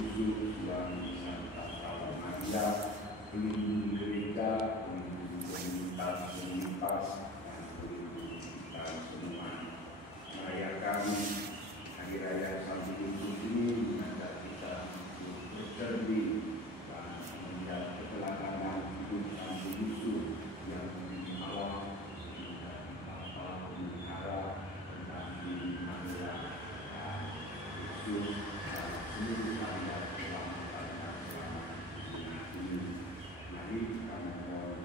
Yesus dan Santa Maria, pelindung gereja, pelindung komunitas komunitas, dan pelindung kita semua. Merayakan Hari Raya Santo Yesus ini mengajak kita untuk bercermin dan melihat keteladanan hidup Santo Yesus yang menjadi Allah, menjadi Bapa, Pemeliharaan, dan di Maria dan Yesus dan seluruh rakyat keselamatan dan selamat dunia ini. Mari kita mohon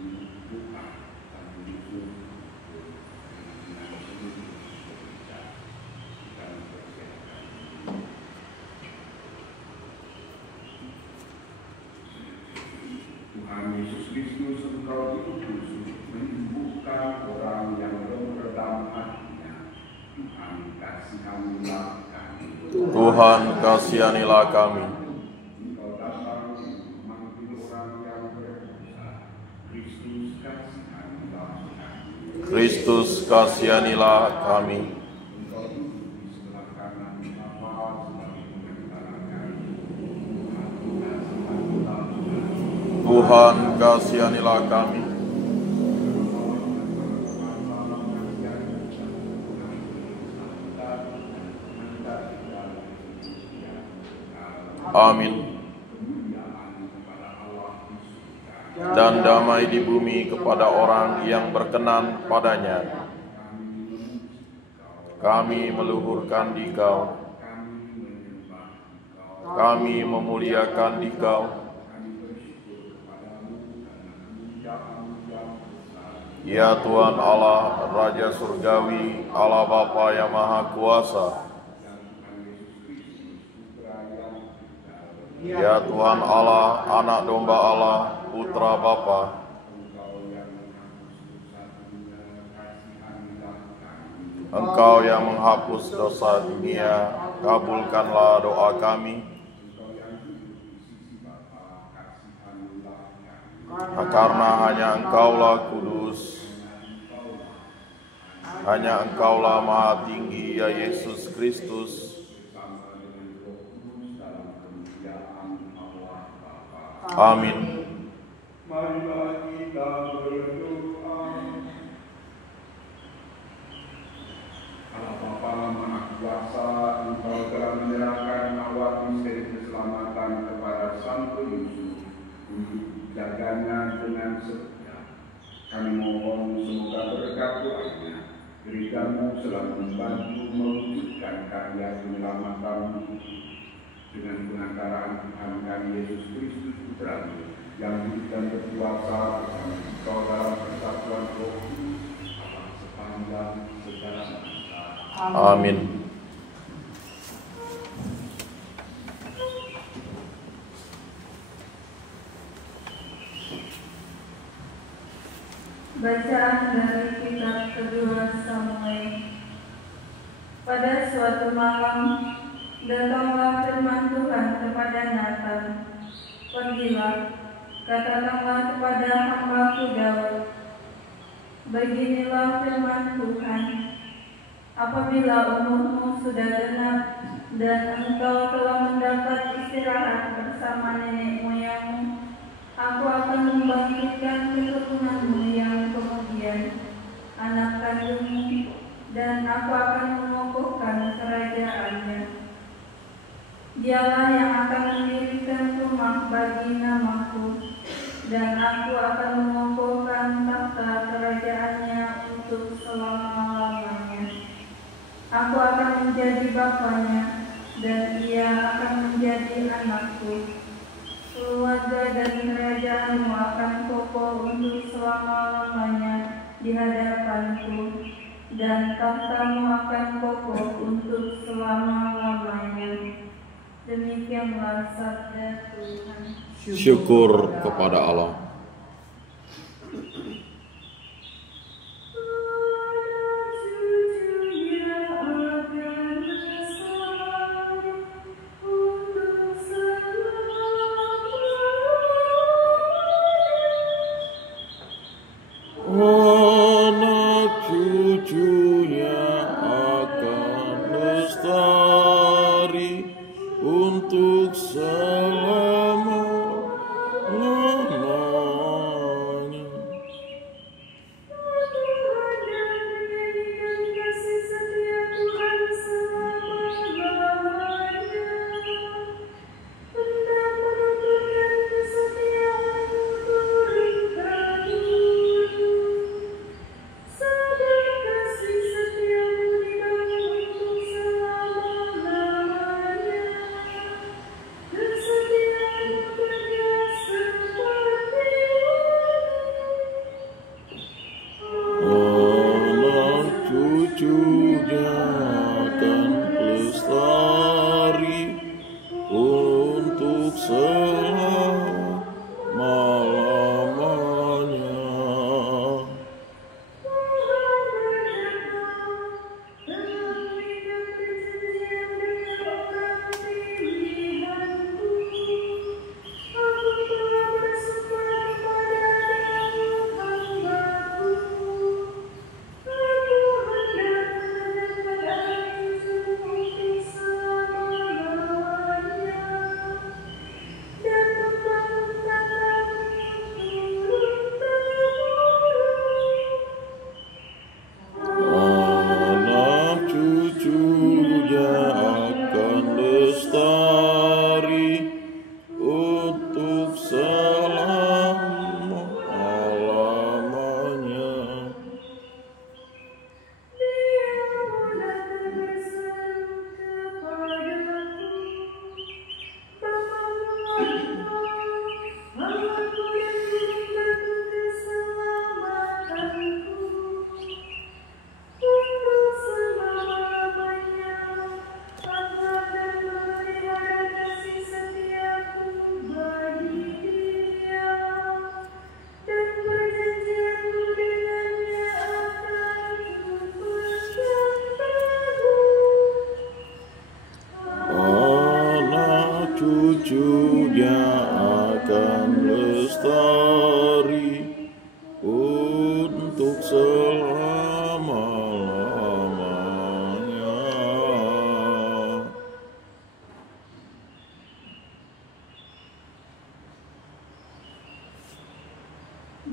dibuka Santo Yesus dengan seluruh gereja. Kita mempersiapkan Tuhan Yesus Kristus, Engkau diutus menyembuhkan orang yang redam hatinya. Tuhan kasihanilah kami. Tuhan kasihanilah kami. Engkau datang memanggil orang yang berdosa. Kristus kasihanilah kami. Kristus kasihanilah kami. Engkau duduk di sebelah kanan Bapa sebagai pengantara kami. Tuhan kasihanilah kami. Amin. Dan damai di bumi kepada orang yang berkenan padanya. Kami meluhurkan Dikau. Kami memuliakan Dikau. Ya Tuhan Allah, Raja Surgawi, Allah Bapa yang Maha Kuasa. Ya Tuhan Allah, Anak Domba Allah, Putra Bapa. Engkau yang menghapus dosa dunia, kabulkanlah doa kami. Karena hanya Engkaulah kudus, hanya Engkaulah Maha Tinggi, ya Yesus Kristus. Amin. Marilah kita berdoa. Allah Bapa Maha Kuasa, Engkau telah menyerahkan awal misteri keselamatan kepada Santo Yesus untuk jaganya dengan setia. Kami mohon semoga berkat doanya, gereja-Mu selalu membantu mewujudkan karya penyelamatan dengan pengantaraan Tuhan kami Yesus Kristus Putra-Mu yang hidup dan berkuasa bersama Engkau dalam persatuan Roh Kudus, Allah sepanjang segala masa. Amin. Bacaan dari kitab kedua Samuel. Pada suatu malam datanglah firman Tuhan kepada Nathan. Pergilah, katakanlah kepada hamba-Ku Daud, beginilah firman Tuhan, apabila umurmu sudah genap dan engkau telah mendapat istirahat bersama nenek moyangmu, Aku akan membangkitkan keturunanmu yang kemudian, anak kandungmu, dan Aku akan mengokohkan kerajaannya. Dialah yang akan mendirikan rumah bagi nama-Ku, dan Aku akan mengokohkan tahta kerajaannya untuk selama-lamanya. Aku akan menjadi bapaknya, dan ia akan menjadi anakku. Keluarga dan kerajaanmu akan kokoh untuk selama-lamanya di hadapan-Ku, dan tahtamu akan kokoh untuk selama-lamanya. Demikianlah sabda Tuhan. Syukur kepada Allah. Anak cucunya akan lestari untuk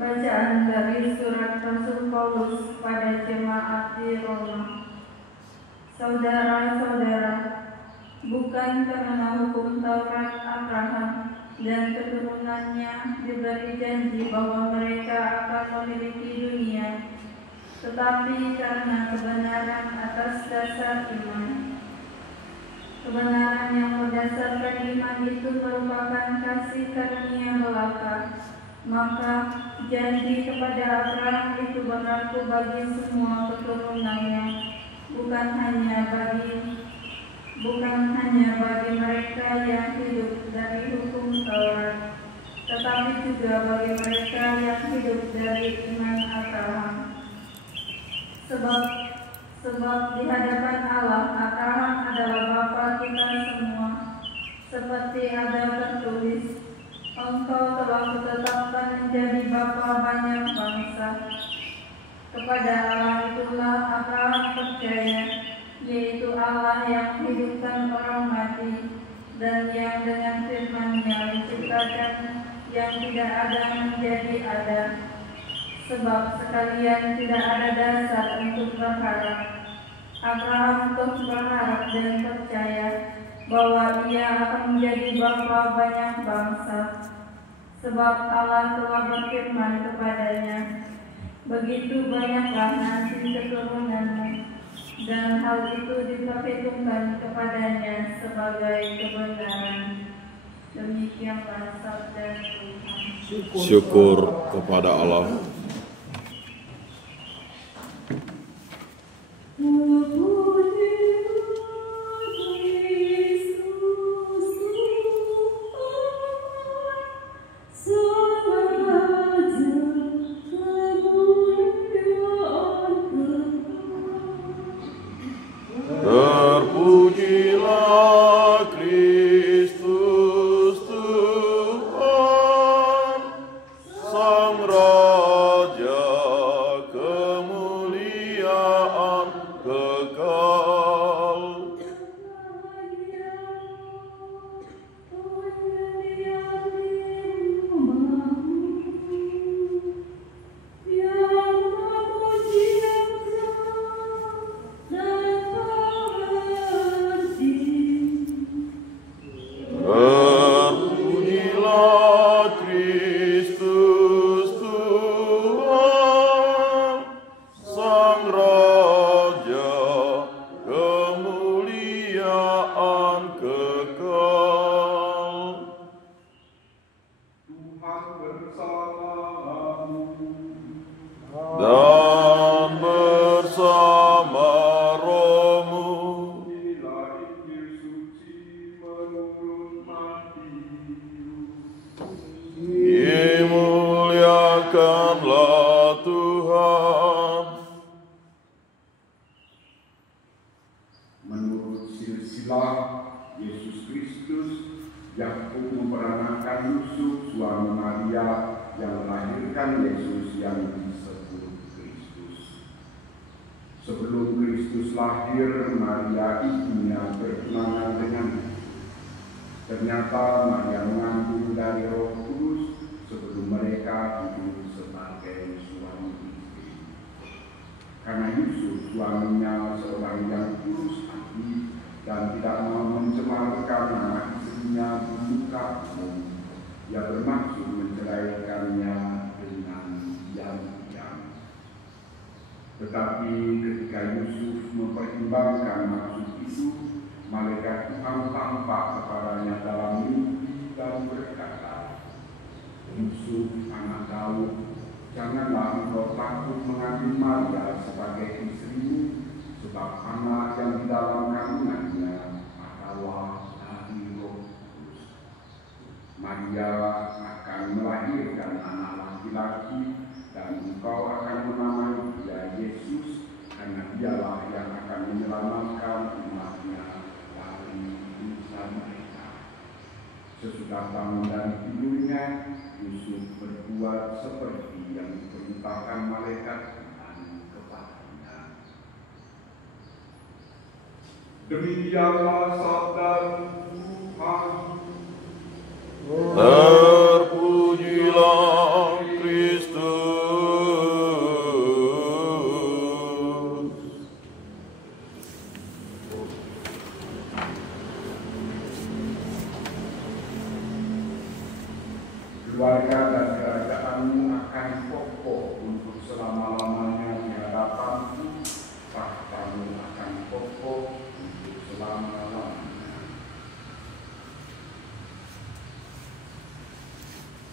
Bacaan dari surat Rasul Paulus pada jemaat di Roma. Saudara-saudara, bukan karena hukum Taurat Abraham dan keturunannya diberi janji bahwa mereka akan memiliki dunia, tetapi karena kebenaran atas dasar iman. Kebenaran yang berdasarkan iman itu merupakan kasih karunia belaka. Maka janji kepada Abraham itu berlaku bagi semua keturunannya, bukan hanya bagi mereka yang hidup dari hukum Taurat, tetapi juga bagi mereka yang hidup dari iman Abraham. Sebab di hadapan Allah, Abraham adalah bapa kita semua, seperti ada tertulis, Engkau telah kutetapkan menjadi bapa banyak bangsa. Kepada Allah itulah Abraham percaya, yaitu Allah yang menghidupkan orang mati, dan yang dengan firman-Nya menciptakan yang tidak ada menjadi ada. Sebab sekalian tidak ada dasar untuk berharap, Abraham pun berharap dan percaya bahwa ia akan menjadi bapa banyak bangsa. Sebab Allah telah berfirman kepadanya, begitu banyaklah nanti keturunanmu, dan hal itu diperhitungkan kepadanya sebagai kebenaran. Demikianlah sabda Tuhan. Syukur kepada Allah. Terpujilah Kristus Tuhan, Sang Raja, kemuliaan kekal. Terpujilah Kristus Tuhan, Sang Raja, kemuliaan kekal. Tuhan bersamamu. Dan bersama rohmu. Inilah Injil suci menurut Matius. Dimuliakanlah Tuhan. Menurut silsilah Yesus Kristus, Yakub memperanakan Yusuf suami Maria yang melahirkan Yesus yang disebut Kristus. Sebelum Kristus lahir, Maria ibunya bertunangan dengannya. Ternyata Maria mengandung dari Roh Kudus sebelum mereka hidup sebagai suami istri. Karena Yusuf suaminya seorang yang tulus hati dan tidak mau mencemarkan nama istrinya di muka umum, ia bermaksud menceraikannya dengan diam-diam. Tetapi ketika Yusuf mempertimbangkan maksud itu, malaikat Tuhan tampak kepadanya dalam mimpi dan berkata, Yusuf, anak Daud, janganlah engkau takut mengambil Maria sebagai istrimu, sebab anak yang di dalam kandungannya adalah dari Roh Kudus. Maria akan melahirkan anak laki-laki, dan engkau akan menamai dia Yesus, karena dialah yang akan menyelamatkan umatnya dari dosa mereka. Sesudah bangun dari tidurnya, Yusuf berbuat seperti yang diperintahkan malaikat Tuhan kepadanya. Demikianlah sabda Tuhan. Terpujilah Kristus keluarga dan kerajaan-Mu akan kokoh untuk selama-lamanya di hadapan-Mu, tahta-Mu akan kokoh untuk selama-lamanya.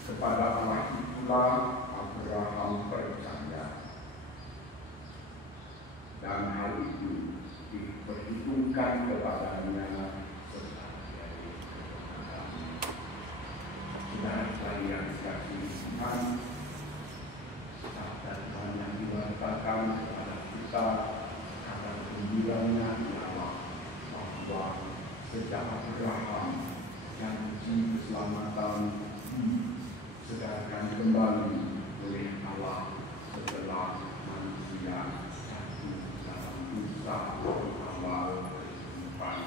Kepada Allah itulah Abraham percaya, dan hal itu diperhitungkan kepadanya sebagai kebenaran. Saudara yang dikasihi Tuhan, sabda Tuhan yang diwartakan kepada kita akan gembiranya ialah bahwa sejak Abraham janji keselamatan disediakan kembali oleh Allah setelah manusia jatuh dalam dosa awal kehidupan.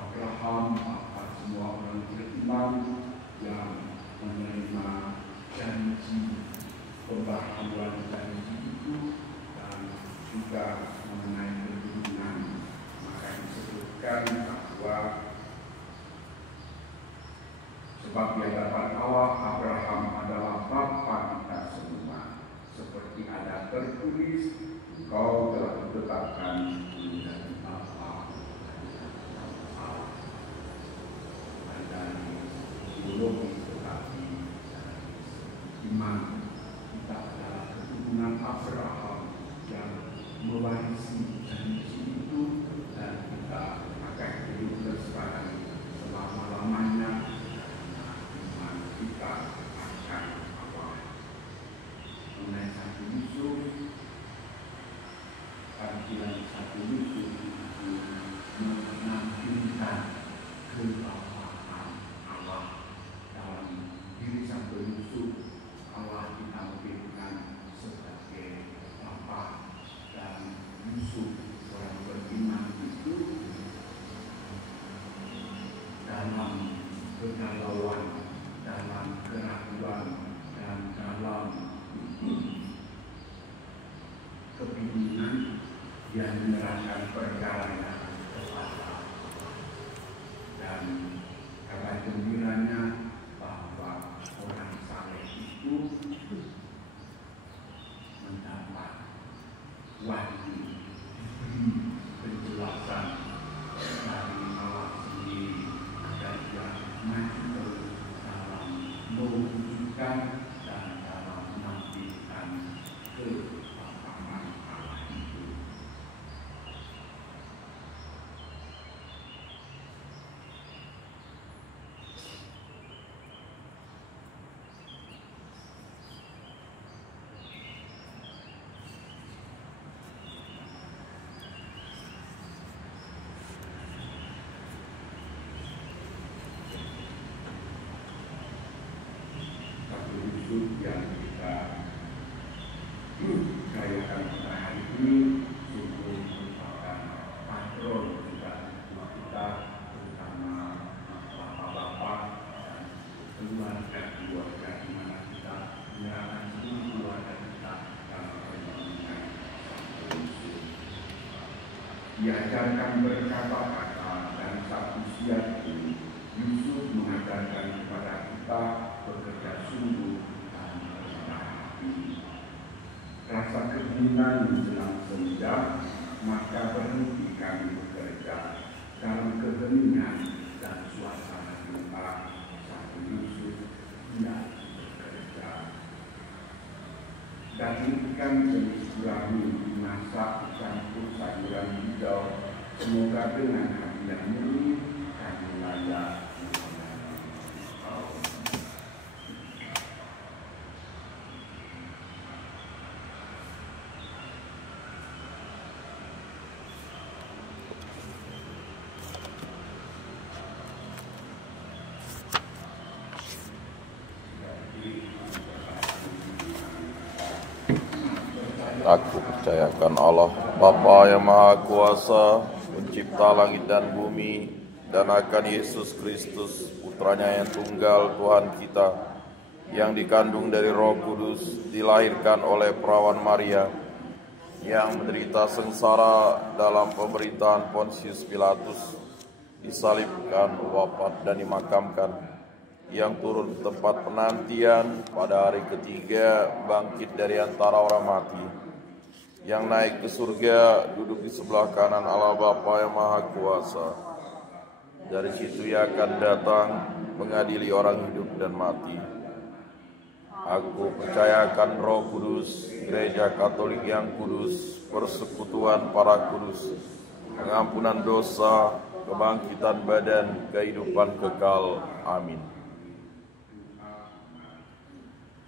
Abraham akan semua orang beriman yang menerima janji, pembaharuan janji itu, dan juga mengenai keturunan. Maka disebutkan bahwa sebab di hadapan Allah Abraham adalah bapa kita semua, seperti ada tertulis, Engkau telah ditetapkan menjadi bapa dari biologi, tetapi dari iman. Kita adalah keturunan Abraham yang mewarisi janji itu, dan kita akan hidup lestari selama-lamanya. Kita akan Allah. Mengenai satu Yusuf, tampilan satu Yusuf itu menampilkan kebapaan Allah. Dalam diri satu Yusuf, Allah ditampilkan sebagai Bapa, dan Yusuf orang beriman itu dalam kegalauan, dalam keraguan, dan dalam kebingungan, dia menyerahkan perkaranya kepada, dan karena gembiranya bahwa orang saleh itu mendapat wahyu, diberi penjelasan dari Allah sendiri, dan dia maju dalam mewujudkan dan dalam menampilkan kebapaan Allah itu. Yang kita rayakan pada hari ini sungguh merupakan patron juga kita, terutama bapak-bapak dan keluarga di mana kita menyerahkan seluruh keluarga kita dalam perjalanan sampai Yusuf. Diajarkan berkata-kata, dan satu siang ini Yusuf mengajarkan kepada kita bekerja sungguh. Rasa kebingungan menjelang senja, maka berhenti kami bekerja dalam keheningan dan suasana duka. Satu Yusuf tidak bekerja. Daging ikan jenis gurami dimasak campur sayuran hijau, semoga dengan hati yang murni kami layak. Aku percayakan Allah, Bapa yang Maha Kuasa, pencipta langit dan bumi, dan akan Yesus Kristus, putranya yang tunggal, Tuhan kita, yang dikandung dari Roh Kudus, dilahirkan oleh perawan Maria, yang menderita sengsara dalam pemerintahan Pontius Pilatus, disalibkan, wafat, dan dimakamkan, yang turun ke tempat penantian pada hari ketiga bangkit dari antara orang mati, yang naik ke surga duduk di sebelah kanan Allah Bapa yang Maha Kuasa. Dari situ ia akan datang mengadili orang hidup dan mati. Aku percayakan Roh Kudus, Gereja Katolik yang kudus, persekutuan para kudus, pengampunan dosa, kebangkitan badan, kehidupan kekal. Amin.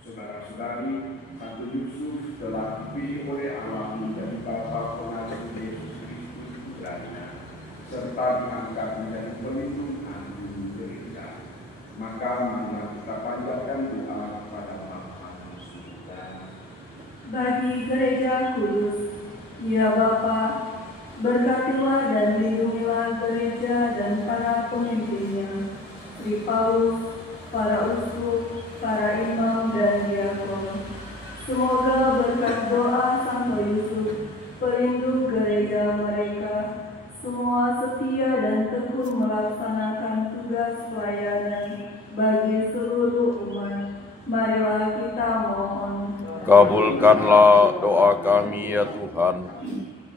Saudara-saudari, Santo Yusuf telah dipilih oleh Allah menjadi Bapa pengasuh Yesus Kristus putranya, serta diangkat menjadi pelindung agung gereja. Maka marilah kita panjatkan doa kepada Bapa di surga. Bagi gereja kudus, ya Bapa, berkatilah dan lindungilah gereja dan para pemimpinnya, Sri Paulus, para uskup, para imam dan diakon. Semoga berkat doa Santo Yusuf, pelindung gereja mereka, semua setia dan tekun melaksanakan tugas pelayanan bagi seluruh umat. Marilah kita mohon. Kabulkanlah doa kami ya Tuhan.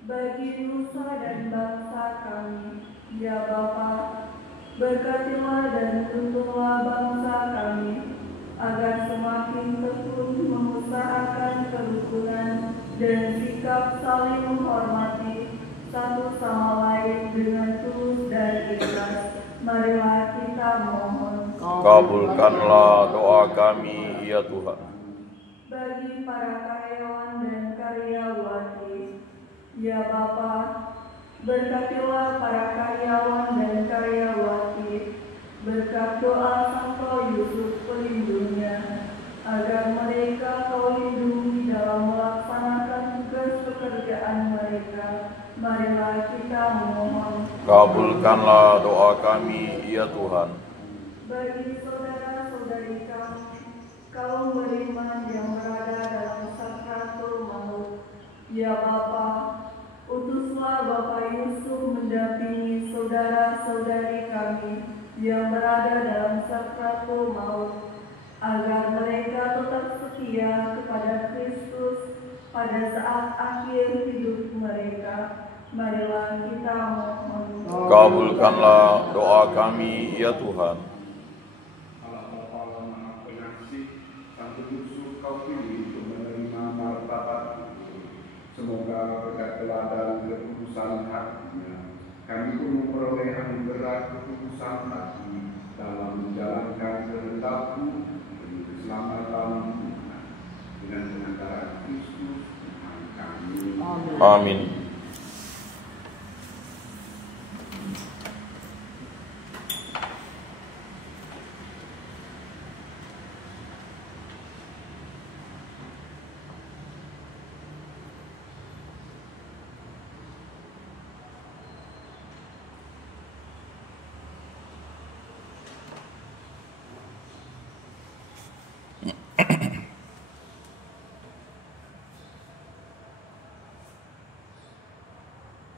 Bagi nusa dan bangsa kami, ya Bapa, berkatilah dan tuntunlah bangsa kami, agar semakin tekun mengusahakan kerukunan dan sikap saling menghormati satu sama lain dengan tulus dan ikhlas. Marilah kita mohon. Kabulkanlah doa kami ya Tuhan. Bagi para karyawan dan karyawati, ya Bapa, berkatilah para karyawan dan karyawati, berkat doa Santo Yusuf pelindungnya, agar mereka Kau lindungi dalam melaksanakan tugas pekerjaan mereka. Marilah kita mohon. Kabulkanlah doa kami ya Tuhan. Bagi saudara-saudari kami, kaum beriman yang berada dalam sakratul maut, ya Bapa, utuslah Bapak Yusuf mendampingi saudara-saudari kami yang berada dalam sakratul maut, agar mereka tetap setia kepada Kristus pada saat akhir hidup mereka. Marilah kita mohon. Kabulkanlah doa kami ya Tuhan. Allah Bapa yang Maha Pengasih, Santo Yusuf Kau pilih untuk menerima martabat itu. Semoga berkat teladan kekudusan hatinya, kami pun memperoleh anugerah kekudusan hati dalam menjalankan kehendak-Mu demi keselamatan umat, dengan pengantaran Kristus Tuhan kami. Amin.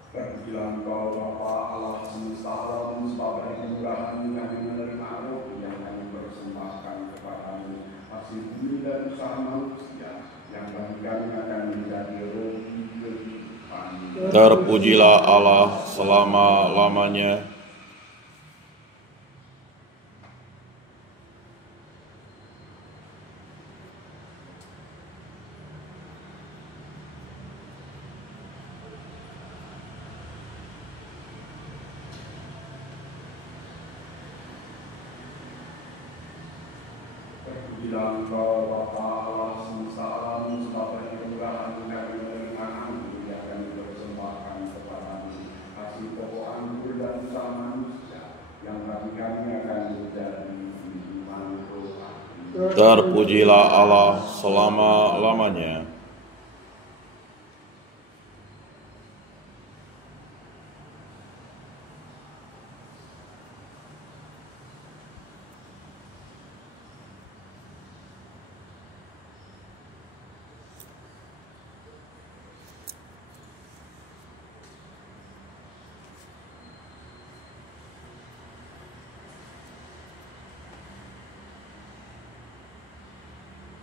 Terpujilah Engkau Bapa Allah semesta alam, sebab dari kemurahan-Mu kami menerima roh yang kami persembahkan kepada-Mu, hasil bumi dan usaha manusia, yang bagi kami akan menjadi roh kehidupan. Terpujilah Allah selama-lamanya. Terpujilah Engkau Bapa Allah semesta alam, sebab dari kemurahan-Mu kami menerima anggur yang kami persembahkan kepada-Mu, hasil pokok anggur dan usaha manusia, yang bagi kami akan menjadi kehidupan rohani. Terpujilah Allah selama-lamanya.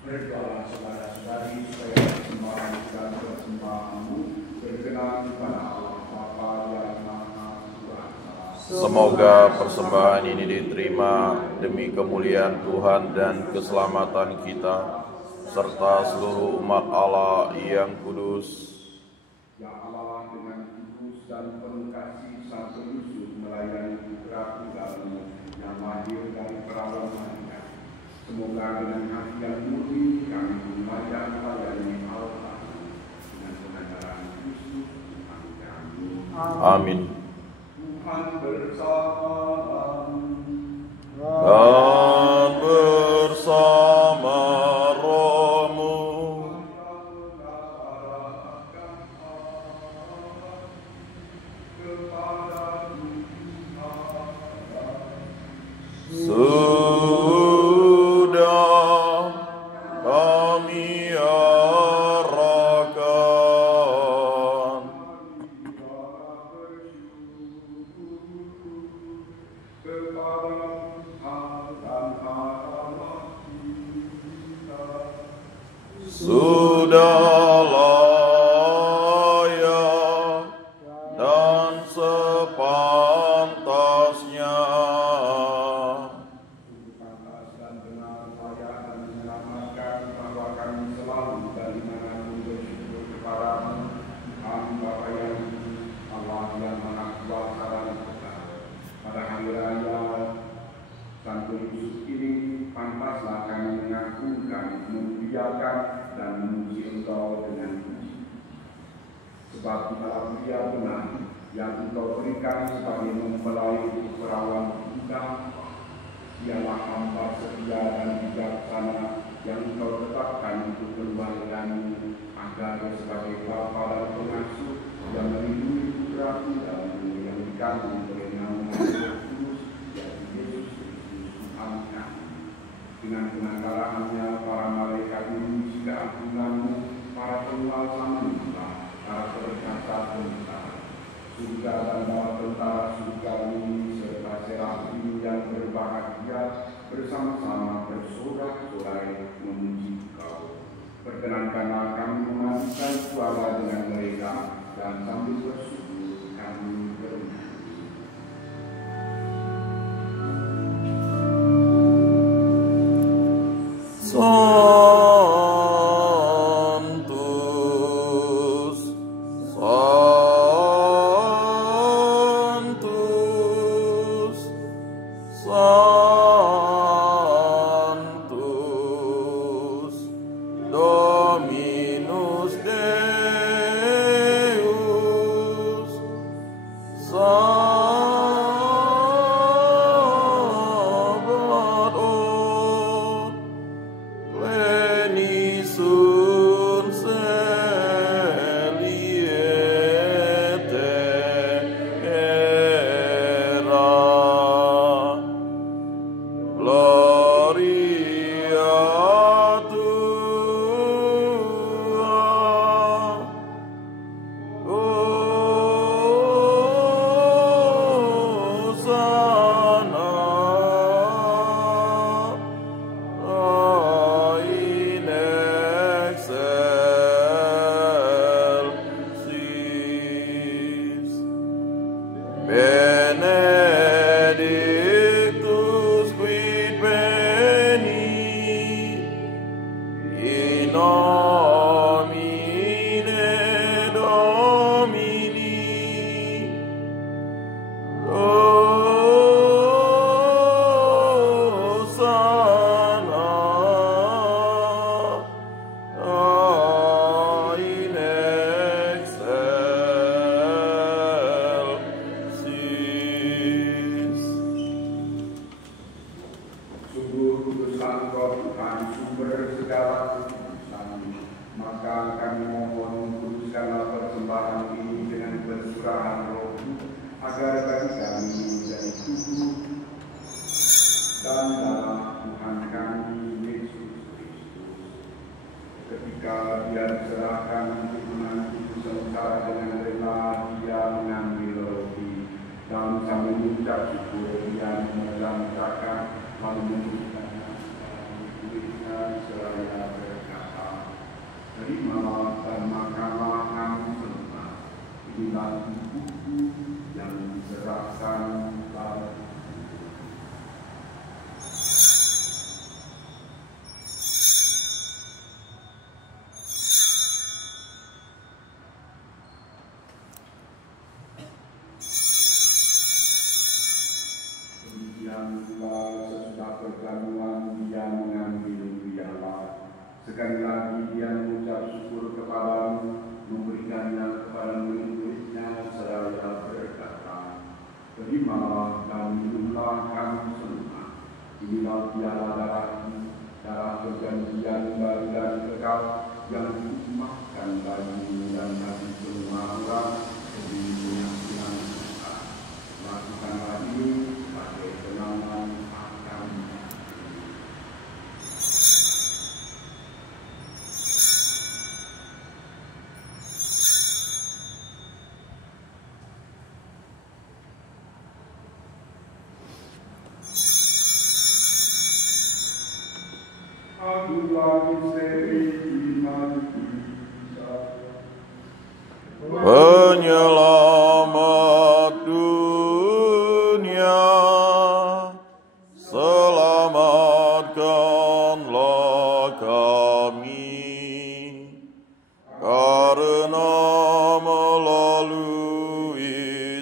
Berdoalah saudara-saudari supaya persembahan dan persembahanmu berkenan kepada Allah Bapa yang Maha Kuasa. Semoga persembahan ini diterima demi kemuliaan Tuhan dan keselamatan kita, serta seluruh umat Allah yang kudus. Ya Allah, dengan kudus dan penuh kasih Sang Penyusup melayani putra tunggalmu yang lahir dari perawan Maria. Semoga dengan hati yang murni kami melayani Allah dengan pengajaran Kristus Tuhan kami. Amin. Tuhan bersama Dan bersama rohmu. Sudah kami arahkan sudah layak dan sepantasnya. pantas dan benar, layak dan menyelamatkan bahwa kami selalu dari manapun bersyukur kepadamu, Tuhan Bapa yang Allah yang Maha Kuasa dan Besar. Pada hari raya Sang Penyusup ini, pantaslah kami mengagungkan, memuliakan, dan memuji Engkau dengan puji. Sebab itulah Dia benar yang Engkau berikan sebagai mempelai perawan tunggal. Dialah hamba setia dan bijaksana yang Engkau tetapkan untuk keluargamu, agar sebagai bapa dan pengasuh yang melindungi putra tunggalmu yang dikandung oleh nama Yang Kudus, yaitu Yesus Kristus Tuhan kami. Dengan penanggalangannya para malaikat memuji keagunganmu, para penguasa menyembah, para perkasa tentara, surga dan bala tentara surga ini serta serafim yang berbahagia bersama-sama bersorak-sorai memuji Engkau. Perkenankanlah kami memadukan suara dengan mereka dan sambil bersyukur kami bernyanyi. Sanctus, Sanctus, Sanctus, Dominus Deus, Sabaoth, Pleni sunt celiete era, gloria tua, Hosanna in excelsis. Benedictus quid venit in nomine Domini. Hosanna in excelsis. Sungguh kuduslah Engkau Tuhan, sumber segala kekudusan. Maka kami mohon kuduskanlah persembahan ini dengan pencurahan Roh-Mu, agar bagi kami menjadi tubuh dan darah Tuhan kami Yesus Kristus. Ketika Dia diserahkan untuk menanggung sengsara dengan rela, Dia mengambil roti dan sambil mengucap syukur Dia memegang lalu memberikannya seraya Terimalah dan makanlah kamu semua. Inilah tubuhku yang diserahkan pada sesudah perjamuan dia mengambil piala. Sekali lagi dia mengucap syukur kepadamu, memberikannya kepada murid-muridnya seraya berkata, terimalah dan minumlah kamu semua. Inilah piala darahku, darah perjanjian baru dan kekal yang diumpahkan bagimu dan bagi semua orang demi pengampunan dosa. Lakukanlah ini sebagai kenangan akan Penyelamat dunia, selamatkanlah kami, karena melalui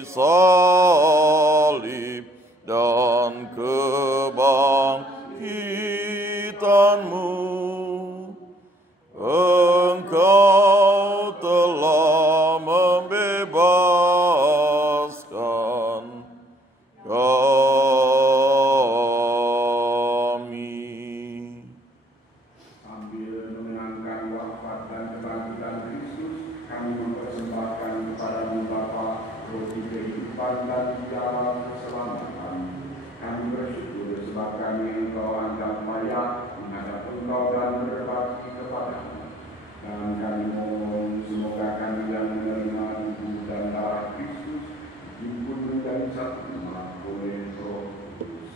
salib dan kebangkitan-Mu, Engkau telah membebaskan kami. Sambil mengenangkan wafat dan kebangkitan Kristus, kami mempersembahkan kepada-Mu Bapa roti kehidupan dan piala keselamatan. Kami bersyukur sebab kami Engkau anggap layak menghadap Engkau dan berbakti kepada-Mu. Dan kami mohon semoga kami yang menerima tubuh dan darah Kristus dihimpun menjadi satu umat oleh Roh Kudus.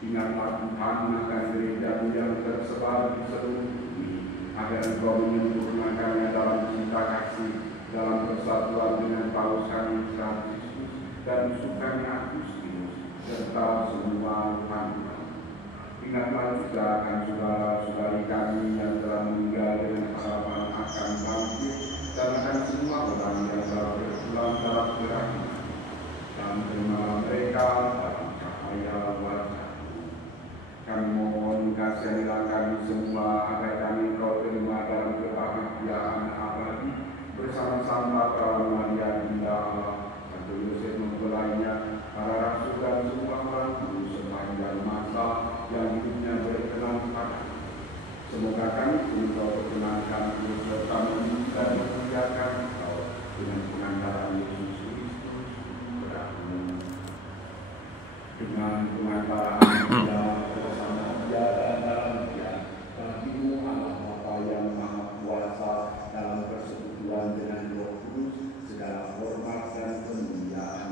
Ingatlah Tuhan akan gereja-Mu yang tersebar di seluruh bumi, agar Engkau menyempurnakannya dalam cinta kasih, dalam persatuan dengan Paus kami Fransiskus dan Sukani Agustinus serta semua hamba. Ingatlah juga akan saudara-saudari kami yang telah meninggal dengan harapan akan bangkit, dan akan semua orang yang telah berpulang dalam kerahiman, dan terimalah mereka dalam cahaya wajah-Mu. Kami mohon kasihanilah kami semua agar kami Engkau terima dalam kebahagiaan abadi bersama-sama para Maria Bunda Allah, Santo Yosef mempelainya, para rasul dan semua orang kudus sepanjang masa yang hidupnya berkenan pada-Mu. Semoga kami pun Engkau perkenankan serta memuji dan memuliakan Engkau dengan pengantaran Yesus Kristus Putra-Mu. Dengan pengantaran Dia bersama Dia dan dalam Dia, bagi-Mu Allah Bapa yang Maha Kuasa dalam persekutuan dengan Roh Kudus, segala hormat dan kemuliaan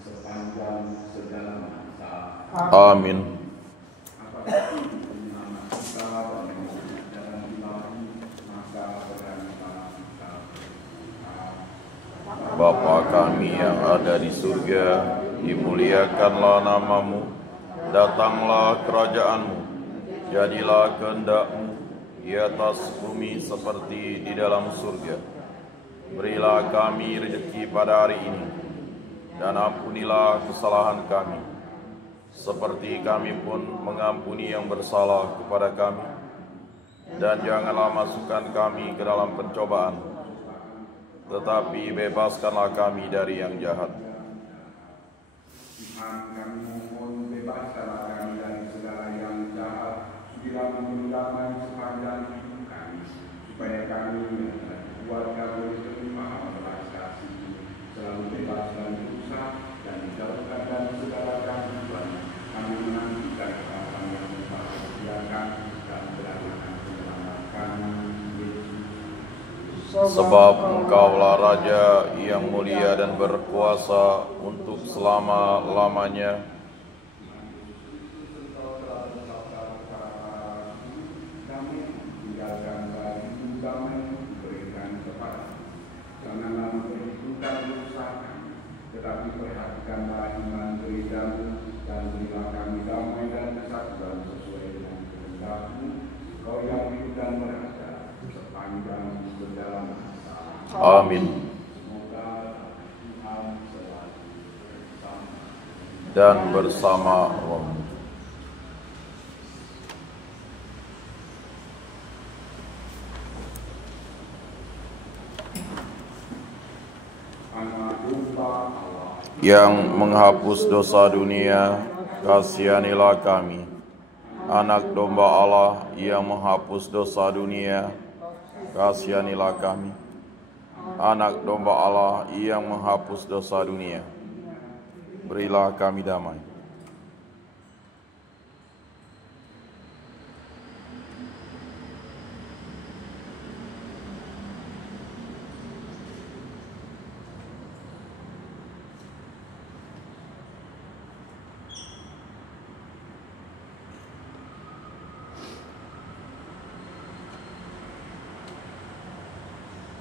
sepanjang segala masa. Amin. Bapa kami yang ada di surga, dimuliakanlah nama-Mu, datanglah kerajaan-Mu, jadilah kehendak-Mu di atas bumi seperti di dalam surga. Berilah kami rezeki pada hari ini, dan ampunilah kesalahan kami, seperti kami pun mengampuni yang bersalah kepada kami. Dan janganlah masukkan kami ke dalam pencobaan, tetapi bebaskanlah kami dari yang jahat. Tuhan, kami mohon bebaskanlah kami dari segala yang jahat, sudilah memberi damai sepanjang hidup kami, supaya kami dan keluarga boleh terima belas kasih, selalu bebas dari dosa dan dijauhkan dari segala gangguan. Kami menantikan harapan yang membahagiakan dan beranakan menyelamatkan Yesus. Sebab Engkaulah Raja yang mulia dan berkuasa untuk selama-lamanya. Damai, tinggalkan bagimu damai tetapi perhatikanlah iman gerejamu dan berilah kami damai dan kesatuan sesuai dengan kehendak-Mu, Kau yang hidup dan berada sepanjang perjalanan masa. Amin. Semoga Tuhan selalu bersama Dan bersama roh. Anak domba Allah Yang menghapus dosa dunia, kasihanilah kami. Anak domba Allah yang menghapus dosa dunia, kasihanilah kami. Anak domba Allah yang menghapus dosa dunia, berilah kami damai.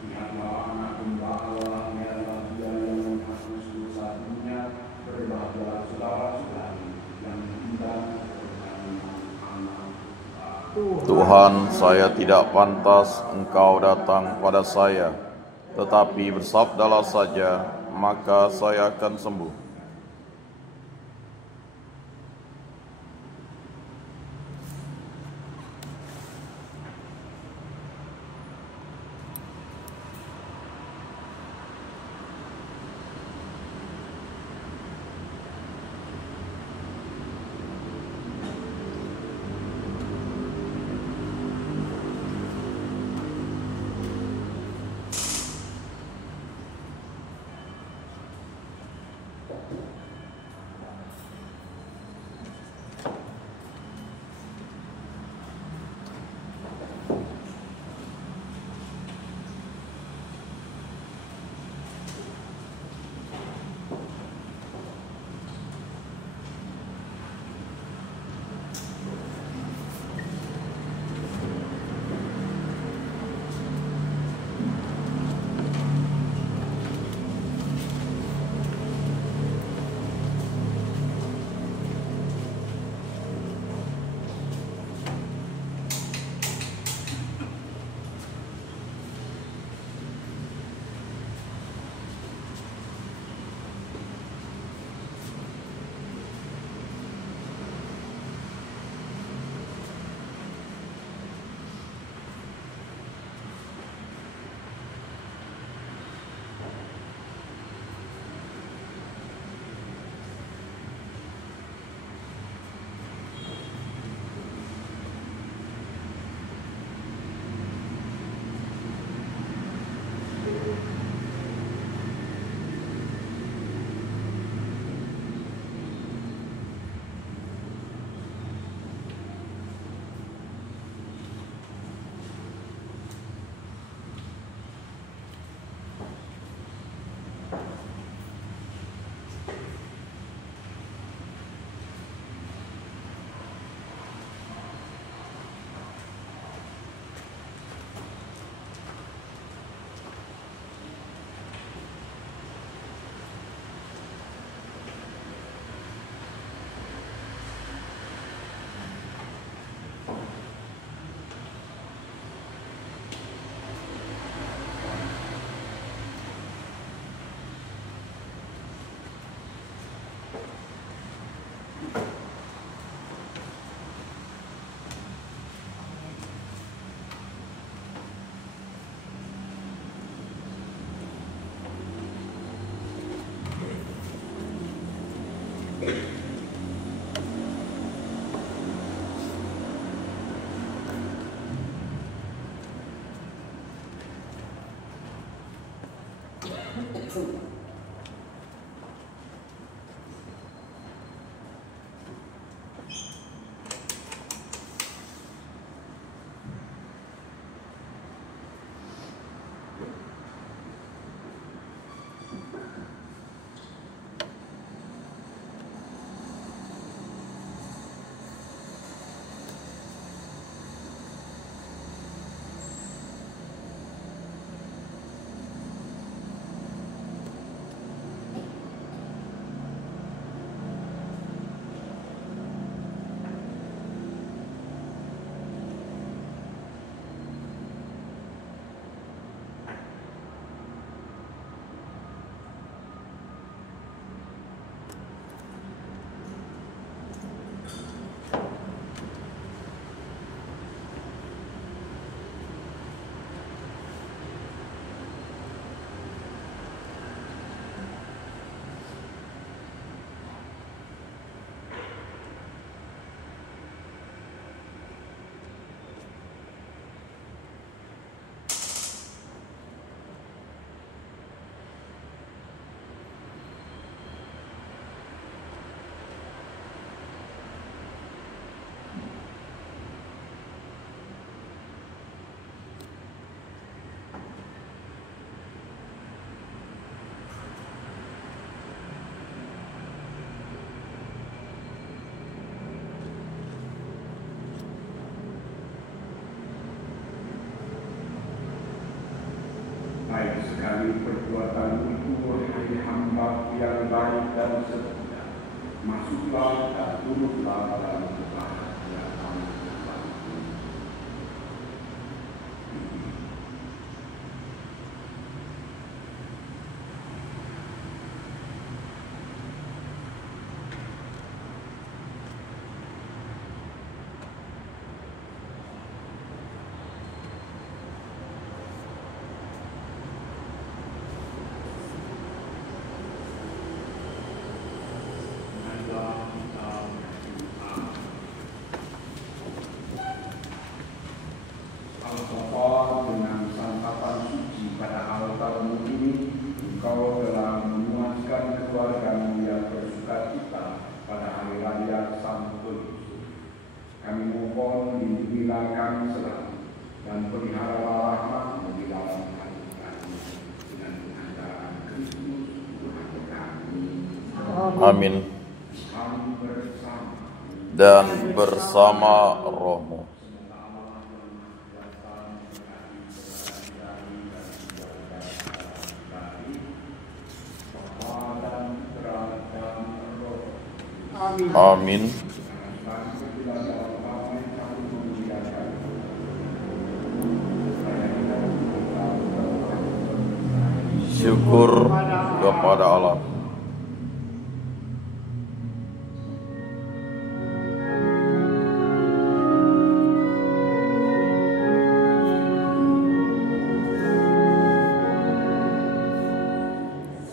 Lihatlah anak domba Allah, lihatlah Dia yang menghapus dosa dunia, berbahagia saudara-saudari yang diundang bersama anak domba. Tuhan, saya tidak pantas Engkau datang pada saya, tetapi bersabdalah saja, maka saya akan sembuh. sekali perbuatan itu, hai hamba yang baik dan setia, masuklah dan turutlah dalam kebahagiaan Tuhan. Al-Bapa, dengan santapan suci pada altarmu ini, Engkau telah memuaskan keluargamu yang bersukacita pada hari raya Santo Yusuf. Kami mohon lindungilah kami selalu dan peliharalah rahmat-Mu di dalam hati kami dengan pengantaran Kristus Tuhan kami. Amin. Kami bersama Dan bersama rohmu. Amin. Syukur kepada Allah.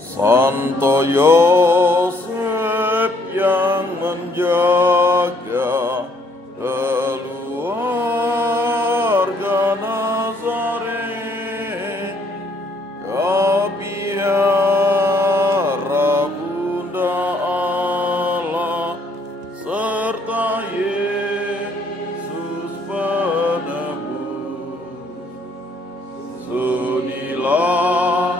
Santo Yosef yang menjaga keluarga Nazaret, Kau piara Bunda Allah serta Yesus penebus. Sudilah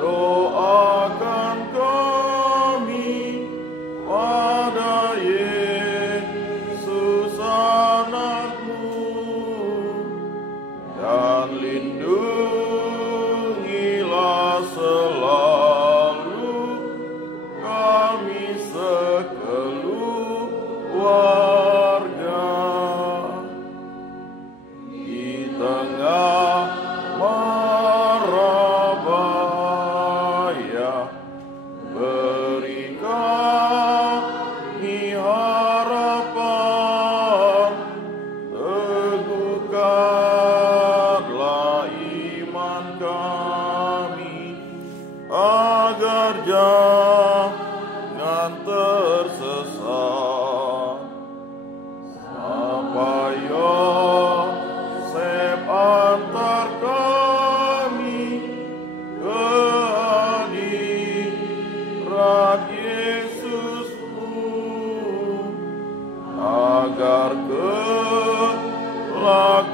doakan kami pada Yesus anakmu, dan lindungilah selalu kami sekeluarga di tengah mara bahaya. Beri kami harapan, teguhkanlah iman kami, agar jangan tersesat. Sapa Yosef antar kami ke hadirat Yesusmu, agar kelak